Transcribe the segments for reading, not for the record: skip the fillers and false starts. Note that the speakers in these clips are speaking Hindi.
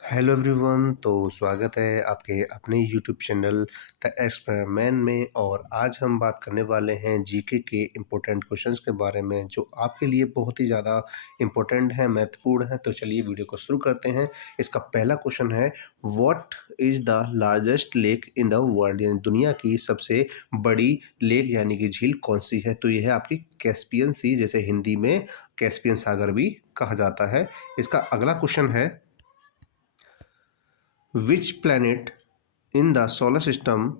Hello everyone. तो स्वागत है आपके अपने यूट्यूब चैनल द एक्सपेरिमेंट में। और आज हम बात करने वाले हैं जीके के इम्पोर्टेंट क्वेश्चंस के बारे में जो आपके लिए बहुत ही ज़्यादा इम्पोर्टेंट है, महत्वपूर्ण है। तो चलिए वीडियो को शुरू करते हैं। इसका पहला क्वेश्चन है, what is the largest lake in the world, यानी दुनिया की सबसे बड़ी लेक यानी कि झील कौन सी है। तो यह है आपकी कैस्पियन सी, जैसे हिंदी में कैस्पियन सागर भी कहा जाता है। इसका अगला क्वेश्चन है, which planet in the solar system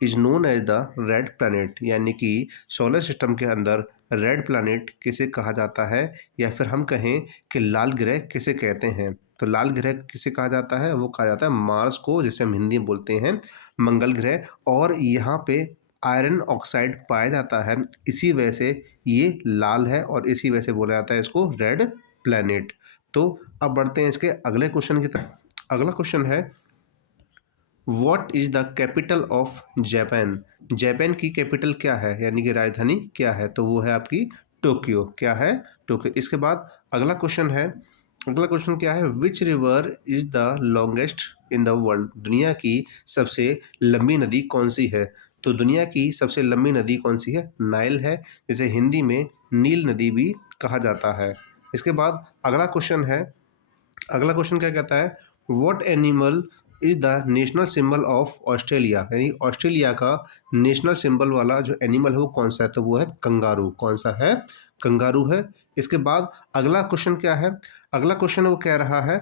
is known as the red planet, यानी कि सोलर सिस्टम के अंदर रेड प्लैनेट किसे कहा जाता है, या फिर हम कहें कि लाल ग्रह किसे कहते हैं। तो लाल ग्रह किसे कहा जाता है, वो कहा जाता है मार्स को, जिसे हम हिंदी में बोलते हैं मंगल ग्रह। और यहाँ पे आयरन ऑक्साइड पाया जाता है, इसी वजह से ये लाल है और इसी वजह से बोला जाता है इसको रेड प्लैनेट। तो अब बढ़ते हैं इसके अगले क्वेश्चन की तरफ। अगला क्वेश्चन है, what is the capital of Japan. Japan की कैपिटल क्या है, यानी कि राजधानी क्या है। तो वो है आपकी टोक्यो। क्या है, टोक्यो। इसके बाद अगला क्वेश्चन है, अगला क्वेश्चन क्या है, which river is the longest in the world. दुनिया की सबसे लंबी नदी कौन सी है। तो दुनिया की सबसे लंबी नदी कौन सी है, नाइल है, जिसे हिंदी में नील नदी भी कहा जाता है। इसके बाद अगला क्वेश्चन है, अगला क्वेश्चन क्या कहता है, what animal is the national symbol of Australia, यानी ऑस्ट्रेलिया का नेशनल सिंबल वाला जो एनिमल है वो कौन सा है। तो वो है कंगारू। कौन सा है, कंगारू है। इसके बाद अगला क्वेश्चन क्या है, अगला क्वेश्चन वो कह रहा है,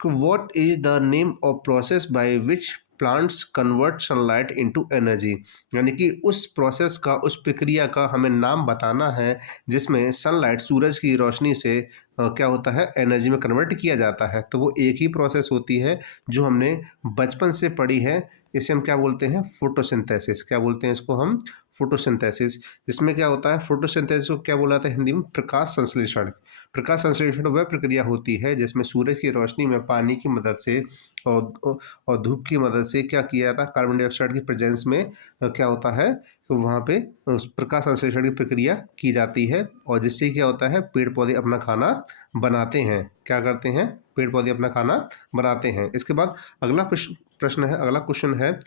what is the name of process by which plants convert sunlight into energy, यानी कि उस प्रोसेस का, उस प्रक्रिया का हमें नाम बताना है जिसमें सनलाइट, सूरज की रोशनी से क्या होता है, एनर्जी में कन्वर्ट किया जाता है। तो वो एक ही प्रोसेस होती है जो हमने बचपन से पढ़ी है। इसे हम क्या बोलते हैं, फोटोसिंथेसिस। क्या बोलते हैं इसको हम, फोटोसिंथेसिस। इसमें क्या होता है, फोटोसिंथेसिस को क्या बोला जाता है हिंदी में, प्रकाश संश्लेषण। प्रकाश संश्लेषण वह प्रक्रिया होती है जिसमें सूरज की रोशनी में पानी की मदद से और धूप की मदद से क्या किया जाता है, कार्बन डाइऑक्साइड की प्रेजेंस में क्या होता है, तो वहाँ पे उस प्रकाश संश्लेषण की प्रक्रिया की जाती है। और जिससे क्या होता है, पेड़ पौधे अपना खाना बनाते हैं। क्या करते हैं, पेड़ पौधे अपना खाना बनाते हैं। इसके बाद अगला प्रश्न है, अगला क्वेश्चन है,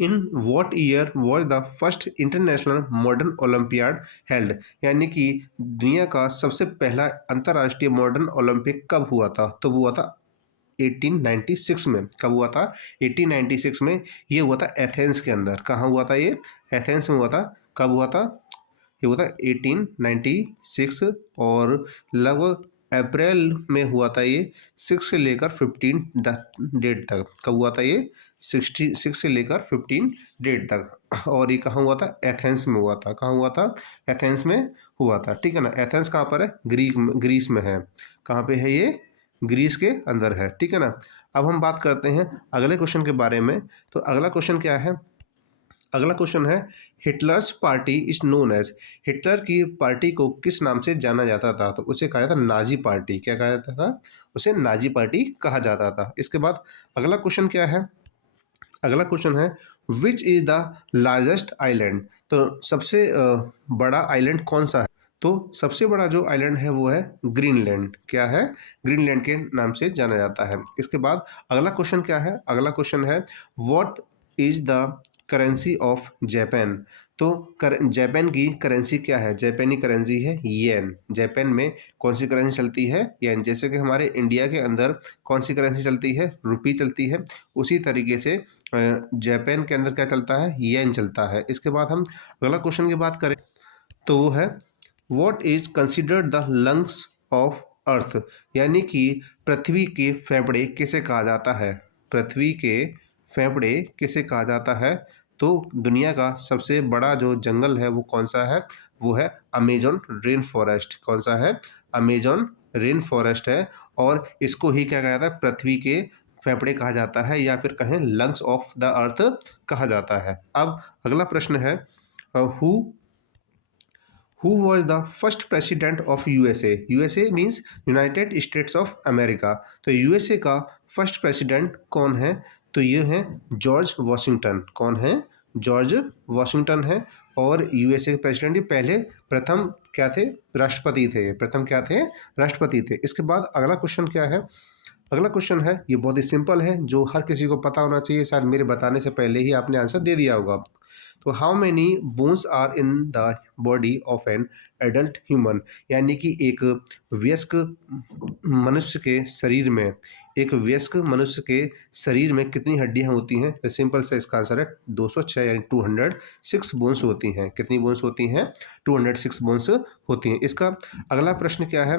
इन what year was the first international modern olympiad held, यानी कि दुनिया का सबसे पहला अंतर्राष्ट्रीय मॉडर्न ओलंपिक कब हुआ था। तो वो हुआ था 1896 में। कब हुआ था, 1896 में। ये हुआ था एथेंस के अंदर। कहाँ हुआ था ये, एथेंस में हुआ था। कब हुआ था, ये हुआ था 1896। और लगभग अप्रैल में हुआ था ये, 6 से लेकर 15 डेट तक। कब हुआ था ये, 6 से लेकर 15 डेट तक। और ये कहाँ हुआ था, एथेंस में हुआ था। कहाँ हुआ था, एथेंस में हुआ था। ठीक है ना। एथेंस कहाँ पर है, ग्रीस में है। कहाँ पे है ये, ग्रीस के अंदर है। ठीक है ना। अब हम बात करते हैं अगले क्वेश्चन के बारे में। तो अगला क्वेश्चन क्या है, अगला क्वेश्चन है, Hitler's party is known as, Hitler की पार्टी को किस नाम से जाना जाता था। तो उसे कहा जाता नाजी पार्टी। क्या कहा जाता था, उसे नाजी पार्टी कहा जाता था। इसके बाद अगला क्वेश्चन क्या है, अगला क्वेश्चन है, which is the largest island. तो सबसे बड़ा आइलैंड कौन सा है। तो सबसे बड़ा जो आइलैंड है वो है ग्रीनलैंड। क्या है, ग्रीनलैंड के नाम से जाना जाता है। इसके बाद अगला क्वेश्चन क्या है, अगला क्वेश्चन है, what is the currency of Japan. तो जापान की करेंसी क्या है, जापानी करेंसी है येन। जापान में कौन सी करेंसी चलती है, येन। जैसे कि हमारे इंडिया के अंदर कौन सी करेंसी चलती है, रुपी चलती है, उसी तरीके से जापान के अंदर क्या चलता है, येन चलता है। इसके बाद हम अगला क्वेश्चन की बात करें तो वो है, what is considered the lungs of earth, यानी कि पृथ्वी के फेफड़े किसे कहा जाता है। पृथ्वी के फेफड़े किसे कहा जाता है। तो दुनिया का सबसे बड़ा जो जंगल है वो कौन सा है, वो है अमेजोन रेन फॉरेस्ट। कौन सा है, अमेजोन रेन फॉरेस्ट है। और इसको ही क्या कहा जाता है, पृथ्वी के फेफड़े कहा जाता है, या फिर कहें लंग्स ऑफ द अर्थ कहा जाता है। अब अगला प्रश्न है, who who was the first president of USA. USA means United states of America. तो यूएसए का फर्स्ट प्रेसिडेंट कौन है। तो ये है जॉर्ज वॉशिंगटन। कौन है, जॉर्ज वॉशिंगटन है। और यूएसए के प्रेसिडेंट ये पहले प्रथम क्या थे, राष्ट्रपति थे। प्रथम क्या थे, राष्ट्रपति थे। इसके बाद अगला क्वेश्चन क्या है, अगला क्वेश्चन है, ये बहुत ही सिंपल है, जो हर किसी को पता होना चाहिए, शायद मेरे बताने से पहले ही आपने आंसर दे दिया होगा। तो how many bones are in the body of an adult human, यानी कि एक वयस्क मनुष्य के शरीर में, एक वयस्क मनुष्य के शरीर में कितनी हड्डियां होती हैं? तो सिंपल से इसका आंसर है 206 यानी 206 बोन्स होती हैं। कितनी बोन्स होती हैं? 206 बोन्स होती हैं। इसका अगला प्रश्न क्या है?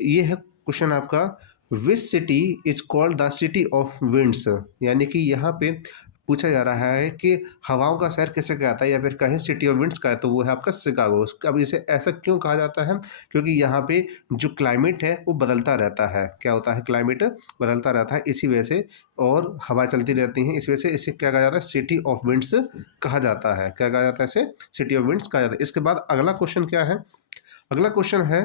ये है क्वेश्चन आपका, which city is called the city of winds, यानी कि यहाँ पे पूछा जा रहा है कि हवाओं का शहर किसे कहता है, या फिर कहें सिटी ऑफ विंड्स का है, तो वो है आपका शिकागो। अब इसे ऐसा क्यों कहा जाता है? क्योंकि यहाँ पे जो क्लाइमेट है वो बदलता रहता है। क्या होता है? क्लाइमेट बदलता रहता है, इसी वजह से, और हवा चलती रहती हैं, इस वजह से इसे क्या कहा जाता है? सिटी ऑफ विंड्स कहा जाता है। क्या कहा जाता है? इसे सिटी ऑफ विंड्स कहा जाता है। इसके बाद अगला क्वेश्चन क्या है? अगला क्वेश्चन है,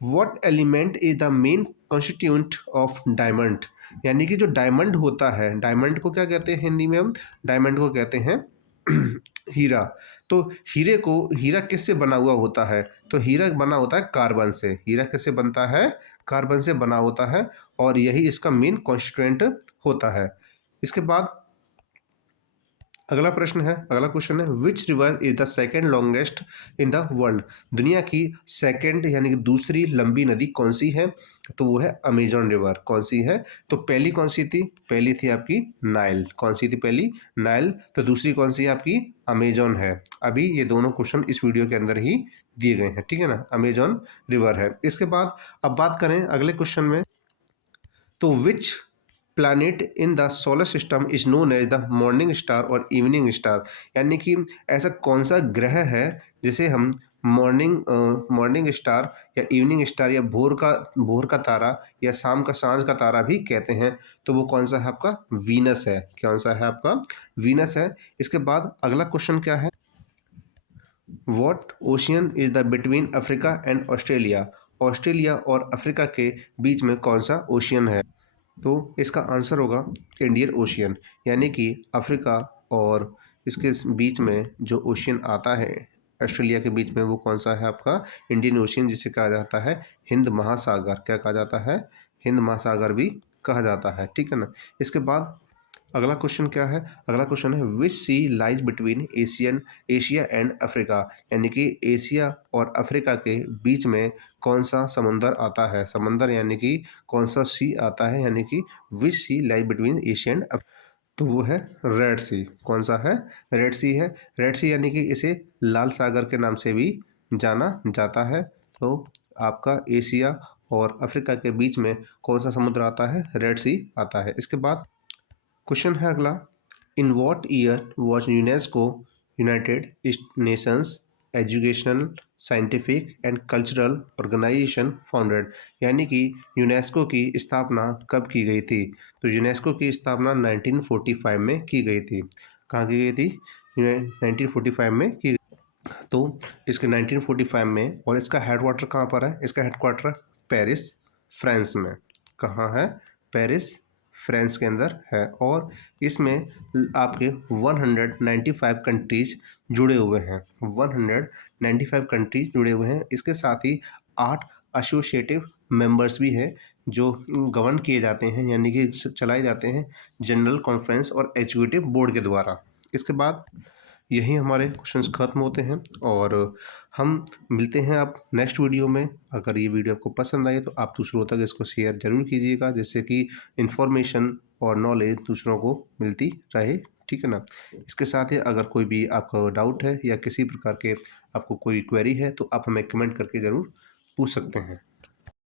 what element is the main constituent of diamond, यानी कि जो डायमंड होता है, डायमंड को क्या कहते हैं हिंदी में? हम डायमंड को कहते हैं हीरा। तो हीरा किससे बना हुआ होता है? तो हीरा बना होता है कार्बन से। हीरा किससे बनता है? कार्बन से बना होता है, और यही इसका मेन कॉन्स्टिट्यूएंट होता है। इसके बाद अगला प्रश्न है, अगला क्वेश्चन है, which river is the second longest in the world, दुनिया की सेकेंड यानी कि दूसरी लंबी नदी कौन सी है? तो वो है अमेजॉन रिवर। कौन सी है? तो पहली कौन सी थी? पहली थी आपकी नाइल। कौन सी थी पहली? नाइल। तो दूसरी कौन सी है आपकी? अमेजॉन है। अभी ये दोनों क्वेश्चन इस वीडियो के अंदर ही दिए गए हैं, ठीक है ना? अमेजॉन रिवर है। इसके बाद अब बात करें अगले क्वेश्चन में, तो which planet in the solar system is known as the morning star और इवनिंग स्टार, यानी कि ऐसा कौन सा ग्रह है जिसे हम मॉर्निंग स्टार या इवनिंग स्टार या भोर का तारा या शाम का सांझ का तारा भी कहते हैं? तो वो कौन सा है आपका? वीनस है। कौन सा है आपका? वीनस है। इसके बाद अगला क्वेश्चन क्या है, what ocean is the between Africa and Australia, Australia और अफ्रीका के बीच में कौन सा ओशियन है? तो इसका आंसर होगा इंडियन ओशियन, यानी कि अफ्रीका और इसके बीच में जो ओशियन आता है ऑस्ट्रेलिया के बीच में, वो कौन सा है आपका? इंडियन ओशियन, जिसे कहा जाता है हिंद महासागर। क्या कहा जाता है? हिंद महासागर भी कहा जाता है, ठीक है ना? इसके बाद अगला क्वेश्चन क्या है? अगला क्वेश्चन है, which sea lies between Asia and Africa, यानी कि एशिया और अफ्रीका के बीच में कौन सा समंदर आता है? समंदर यानी कि कौन सा सी आता है, यानी कि which sea lies between Asia and, तो वो है रेड सी। कौन सा है? रेड सी है। रेड सी यानी कि इसे लाल सागर के नाम से भी जाना जाता है। तो आपका एशिया और अफ्रीका के बीच में कौन सा समुद्र आता है? रेड सी आता है। इसके बाद क्वेश्चन है अगला, in what year was UNESCO United Nations Educational Scientific and Cultural Organization founded, यानी कि यूनेस्को की स्थापना कब की गई थी? तो यूनेस्को की स्थापना 1945 में की गई थी। कहाँ की गई थी? 1945 में की गई। तो इसके 1945 में, और इसका हेडक्वार्टर कहाँ पर है? इसका हेडक्वार्टर पेरिस, फ्रांस में। कहाँ है? पेरिस, फ्रांस के अंदर है। और इसमें आपके 195 कंट्रीज जुड़े हुए हैं। 195 कंट्रीज जुड़े हुए हैं। इसके साथ ही 8 एसोसिएटिव मेंबर्स भी हैं जो गवर्न किए जाते हैं, यानी कि चलाए जाते हैं जनरल कॉन्फ्रेंस और एग्जीक्यूटिव बोर्ड के द्वारा। इसके बाद यही हमारे क्वेश्चंस खत्म होते हैं, और हम मिलते हैं आप नेक्स्ट वीडियो में। अगर ये वीडियो आपको पसंद आई तो आप दूसरों तक इसको शेयर जरूर कीजिएगा, जिससे कि इन्फॉर्मेशन और नॉलेज दूसरों को मिलती रहे, ठीक है ना? इसके साथ ही अगर कोई भी आपका डाउट है या किसी प्रकार के आपको कोई क्वेरी है, तो आप हमें कमेंट करके ज़रूर पूछ सकते हैं।